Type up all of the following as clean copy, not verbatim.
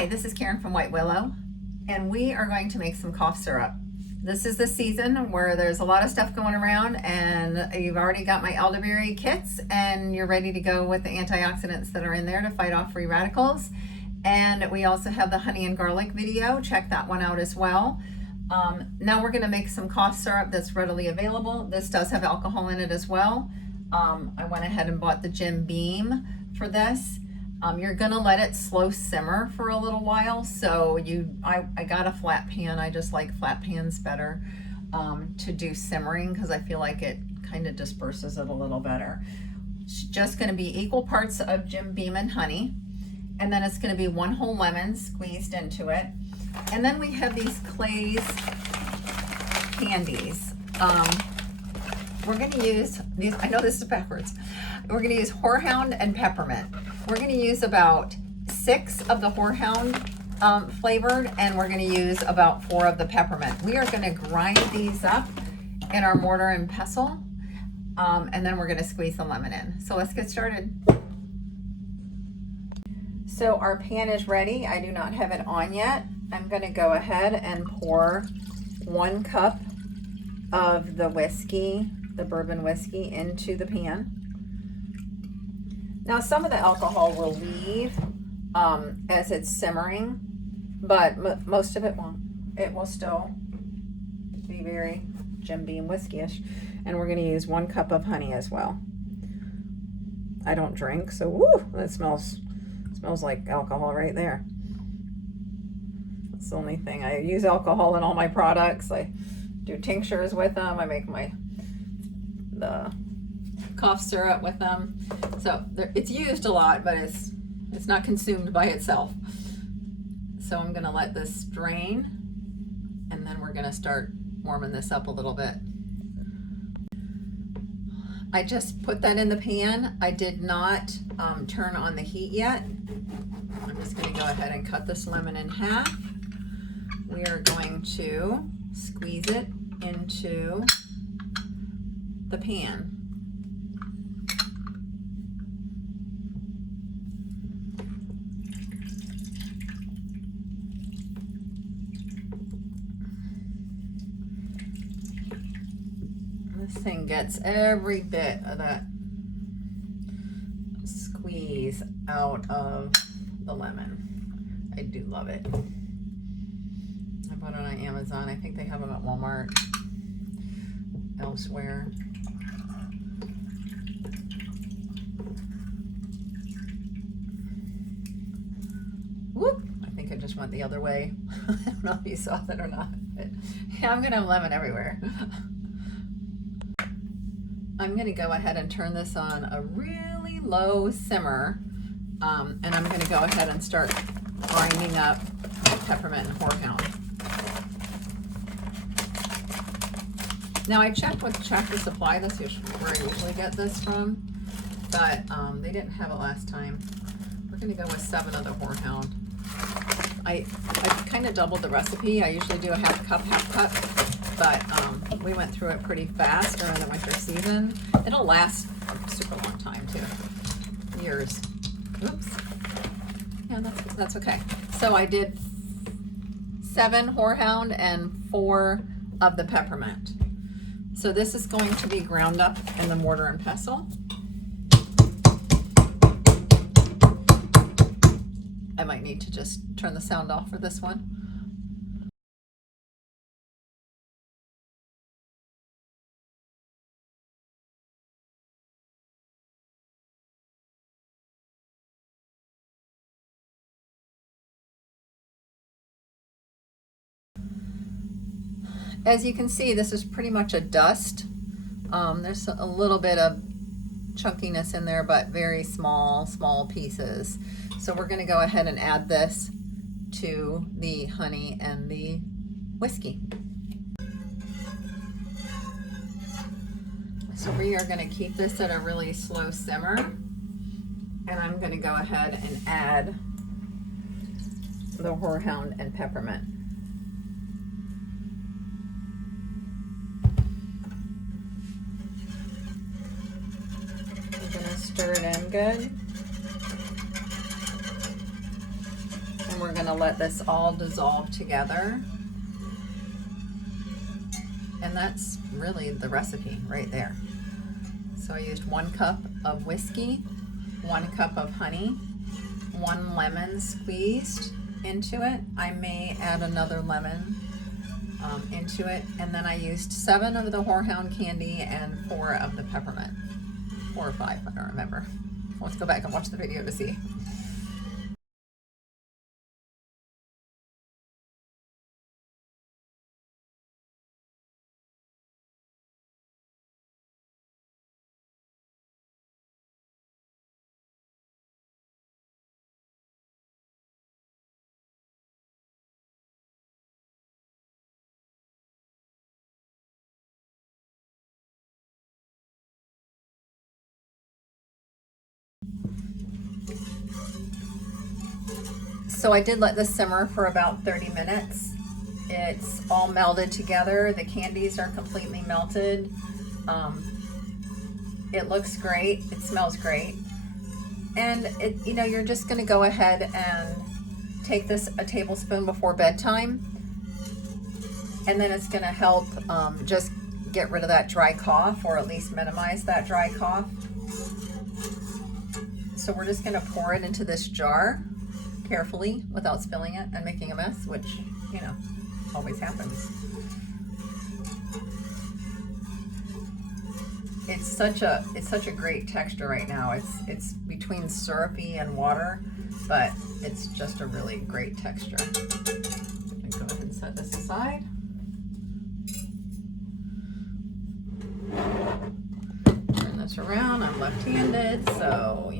Hi, this is Karen from White Willow, and we are going to make some cough syrup. This is the season where there's a lot of stuff going around, and you've already got my elderberry kits, and you're ready to go with the antioxidants that are in there to fight off free radicals. And we also have the honey and garlic video. Check that one out as well. Now we're going to make some cough syrup that's readily available. This does have alcohol in it as well. I went ahead and bought the Jim Beam for this. You're gonna let it slow simmer for a little while. So I got a flat pan. I just like flat pans better to do simmering because I feel like it kind of disperses it a little better. It's just gonna be equal parts of Jim Beam and honey. And then it's gonna be 1 whole lemon squeezed into it. And then we have these Clay's candies. We're gonna use these, I know this is backwards. We're gonna use horehound and peppermint. We're gonna use about 6 of the horehound flavored, and we're gonna use about 4 of the peppermint. We are gonna grind these up in our mortar and pestle, and then we're gonna squeeze the lemon in. So let's get started. So our pan is ready. I do not have it on yet. I'm gonna go ahead and pour 1 cup of the whiskey, the bourbon whiskey, into the pan. Now some of the alcohol will leave as it's simmering, but most of it won't. It will still be very Jim Beam whiskey-ish. And we're gonna use 1 cup of honey as well. I don't drink, so woo, that smells like alcohol right there. That's the only thing. I use alcohol in all my products. I do tinctures with them. I make the cough syrup with them. So it's used a lot, but it's not consumed by itself. So I'm gonna let this drain, and then we're gonna start warming this up a little bit. I just put that in the pan. I did not turn on the heat yet. I'm just gonna go ahead and cut this lemon in half. We are going to squeeze it into the pan. This thing gets every bit of that squeeze out of the lemon. I do love it. I bought it on Amazon. I think they have them at Walmart, elsewhere. Whoop! I think I just went the other way. I don't know if you saw that or not, but yeah, I'm gonna have lemon everywhere. I'm gonna go ahead and turn this on a really low simmer, and I'm gonna go ahead and start grinding up peppermint and horehound. Now I checked with Tractor Supply. This is where I usually get this from, but they didn't have it last time. We're gonna go with 7 of the horehound. I kind of doubled the recipe. I usually do a half cup, but we went through it pretty fast during the winter season. It'll last a super long time too, years. Oops. Yeah, that's okay. So I did 7 horehound and 4 of the peppermint. So this is going to be ground up in the mortar and pestle. I might need to just turn the sound off for this one. As you can see, this is pretty much a dust. There's a little bit of chunkiness in there, but very small pieces. So we're gonna go ahead and add this to the honey and the whiskey. So we are gonna keep this at a really slow simmer, and I'm gonna go ahead and add the horehound and peppermint. Stir it in good. And we're going gonna let this all dissolve together. And that's really the recipe right there. So I used 1 cup of whiskey, 1 cup of honey, 1 lemon squeezed into it. I may add another lemon into it. And then I used 7 of the horehound candy and 4 of the peppermint. 4 or 5, I don't remember. Let's go back and watch the video to see. So I did let this simmer for about 30 minutes. It's all melded together. The candies are completely melted. It looks great. It smells great. And you're just gonna go ahead and take this a tablespoon before bedtime. And then it's gonna help just get rid of that dry cough, or at least minimize that dry cough. So we're just gonna pour it into this jar carefully without spilling it and making a mess, which, always happens. It's such a great texture right now. It's between syrupy and water, but it's just a really great texture. I'm gonna go ahead and set this aside. Turn this around. I'm left-handed, so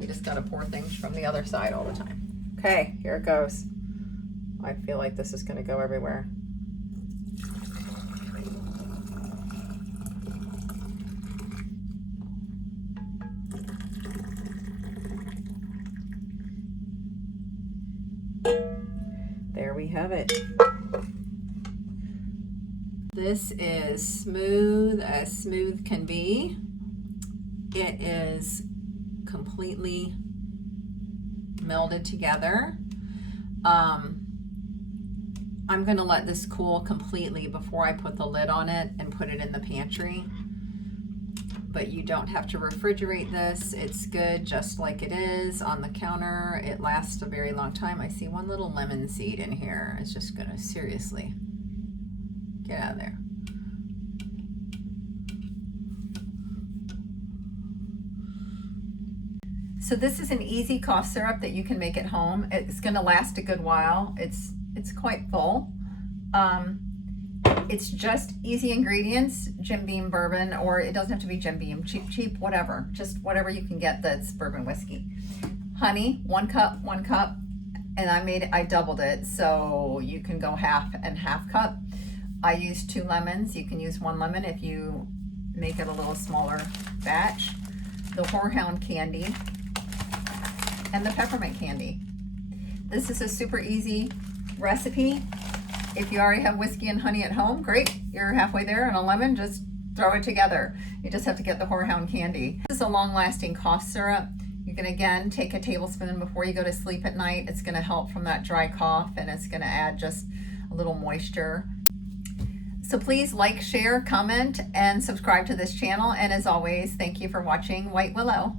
you just gotta pour things from the other side all the time. Okay, here it goes. I feel like this is gonna go everywhere. There we have it. This is smooth as smooth can be. It is completely melded together. I'm gonna let this cool completely before I put the lid on it and put it in the pantry. But you don't have to refrigerate this. It's good just like it is on the counter. It lasts a very long time. I see 1 little lemon seed in here. It's just gonna seriously get out of there. So this is an easy cough syrup that you can make at home. It's gonna last a good while. It's quite full. It's just easy ingredients, Jim Beam bourbon, or it doesn't have to be Jim Beam, cheap, whatever. Just whatever you can get that's bourbon whiskey. Honey, 1 cup, and I doubled it, so you can go half and half cup. I used 2 lemons. You can use 1 lemon if you make it a little smaller batch. The horehound candy and the peppermint candy. This is a super easy recipe. If you already have whiskey and honey at home, great. You're halfway there, and a lemon, just throw it together. You just have to get the horehound candy. This is a long-lasting cough syrup. You can, again, take a tablespoon before you go to sleep at night. It's gonna help from that dry cough, and it's gonna add just a little moisture. So please like, share, comment, and subscribe to this channel. And as always, thank you for watching White Willow.